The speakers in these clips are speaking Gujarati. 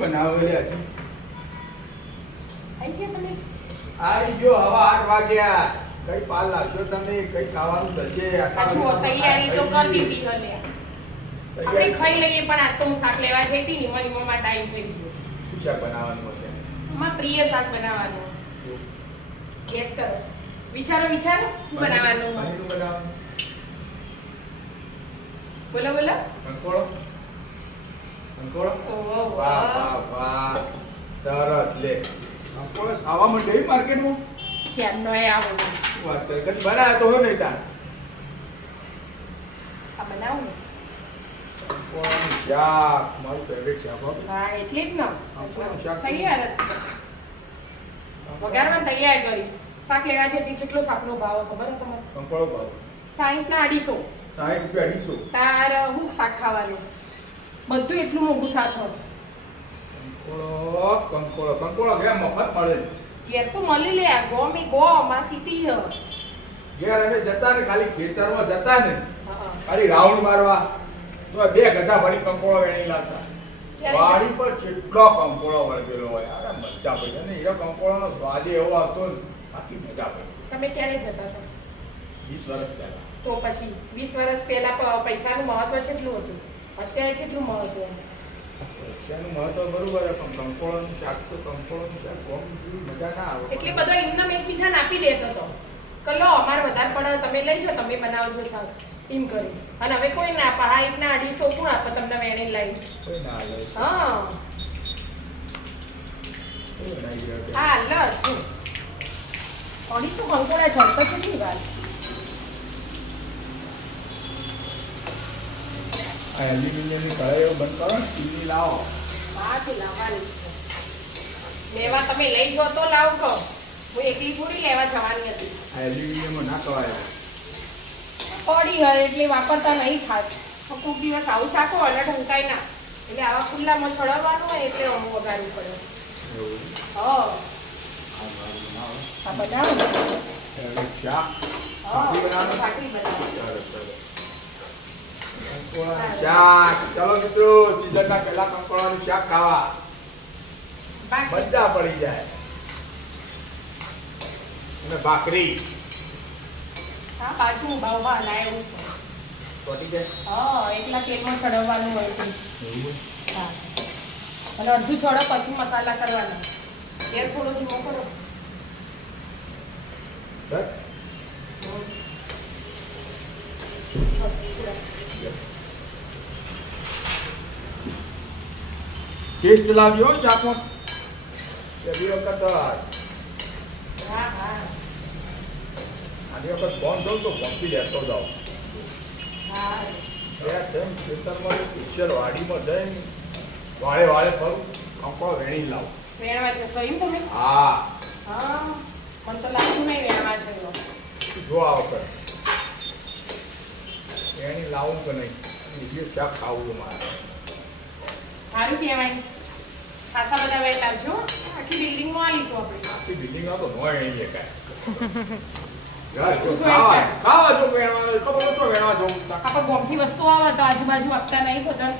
બનાવેલી હતી છે. તમે? જો હવા આઠ વાગ્યા. કઈ પાલ? લાગશો તમે કઈ ખાવાનું થશે આટલા પાછું વાગે તૈયારી તો કરી દીધી હલે. આપણે ખાઈ લઈએ પણ આજ તો હું શાક લેવા જઈ હતી ને મને મમ્મા ટાઈમ થઈ ગયો. શું શાક બનાવવાનું મમ્મા પ્રિય શાક બનાવવાનું. ગેસ કરો. વિચારો વિચારો. બનાવવાનું? બનાવવાનું. બોલો બોલો. ઓહો વાહ વાહ. વાહ સરસ લે. કંકોળો ખાવા માંડે માર્કેટમાં? ક્યાં નો આવો વાત કરે કદી બનાવ્યા તો હું નહીં તા આ બનાવું કંકોળાનું શાક. મારું ફેવરેટ શાક હા. એટલે જ ને. આપણું શાક તૈયાર જ. વઘારવા તૈયાર કરી. શાક લેવા છે કેટલો શાકનો ભાવ ખબર તમને? કંકોળો ભાવ. સાહીઠ ના અઢીસો. સાઠ રૂપિયા અઢીસો. તાર હું શાક ખાવાનું? બધું એટલું મોંઘું શાક હોય. કંકોળો કંકોળો કંકોળો કેમ મફત મળે. ઘેર તો મળી લે આ ગો મી ગો માં સીટી હ. ઘેર અમે જતા ને ખાલી ખેતરમાં જતા ને. ખાલી રાઉન્ડ મારવા. તો બે ગધા ભરી કંકોળો વેણી લાગતા વાડી પર કેટલો કંકોળો વળગેલો હોય અરે મજા પડી જાય ને. એ કંકોળોનો સ્વાદ એવો આવતો ને બાકી મજા પડી તમે ક્યારે જતા છો? વર્ષ પહેલા. તો પછી વીસ વર્ષ પહેલા પૈસાનું મહત્વ કેટલું હતું? અત્યારે કેટલું મહત્વ પૈસાનું મહત્વ બરોબર છે, પણ કંકોળોનું શાક તો કંકોળોનું શાક કોમ મજા ના આવે. એટલે બધો એમનામ એકબીજાને આપી દેતો હતો કે લો અમારે વધારે પડે તમે લઈ જાઓ તમે બનાવજો શાક. એમ કરી. અને હવે કોઈ ના આપે હા એકના અઢીસો કોણ આપે તમને વેણી લાવી હા. ના હા લ અઢીસો કંકોડા જડતો કેટલી વાર આ એલ્યુમિનિયમની કઢાઈઓ બંધ કરો સ્ટીલની લાવો. લેવા તમે લઈ જાઓ તો લાવ તો હું એકલી થોડી લેવા જવાની હતી. આ એલ્યુમિનિયમ ના કવાય. પડી હોય એટલે વાપરતા નહીં ખાસ કોઈક દિવસ આવું થાકો અને ઢંકાય ના. એટલે આવા ખુલ્લામાં છોડાવવાનું હોય એટલે અમુક વગાડવું પડે. હા. આ બનાવો. શાક ભાખરી બનાવો ભાખરી બનાવો સરસ સરસ કંકોળાનું શાક ચલો મિત્રો સીઝનના પહેલા કંકોળાનું શાક ખાવા. મજા પડી જાય. અને ભાખરી. હા ઊભા ઊભા લાવ્યું ચોટી જાય? હા એકલા તેલમાં ચડવવાનું હોય છે હા. અને અડધું છોડો પછી મસાલા કરવાના. તેલ થોડો ધીમો કરો. બસ. ટેસ્ટ લાવ્યો શાકમાં પહેલી વખત આની ફોન તો ફોનથી લેતો જાઓ ત્યાં જઈને ખેતરમાં સ્પેશિયલ વાડીમાં જઈને વાળે વાળે ફરું કંકોળો વેણી લાવો. વેણવા જશો એમ તમે? હા. હા. મને તો લાગતું નહીં વેણવા જજો જો આ વખત. વેણી લાવું કે નહીં? બીજું ચા ખાવું મારે? સારું કહેવાય. ખાસા બધા વેલ લાવજો આખી બિલ્ડિંગમાં આવીશું આપણે. આખી બિલ્ડિંગમાં તો જવું આપણે ગોમથી વસ્તુ આવે તો આજુબાજુ આપતા નહીં બધા.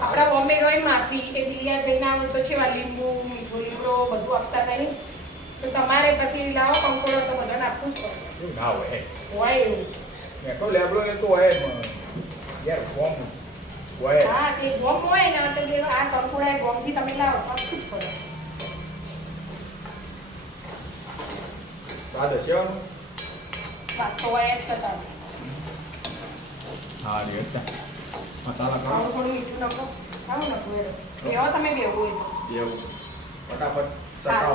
આપણા બોમ્બે હોય માસી કે દિલિયા જઈને આવે તો છે લીંબુ મીઠો લીમડો બધું આપતા નહીં. તો તમારે પછી લાવો કંકોડો તો બધાને આપવું જ પડે. એવું ના હોય. હોય એવું. મેં તો લેબડો ને તો હોય. યાર ફોર્મ હોય. હા તે ગોમ હોય ને તો જે આ કંકોડા ગોમથી તમે લાવો પાછું જ પડે સ્વાદ છે? વાત તો હોય જ કરતા. હા રે એટલે મસાલા કરો થોડું મીઠું નાખો. ખાવું નાખો એ બેવો તમે બેવું હોય તો. એવું ફટાફટ ચટાવો.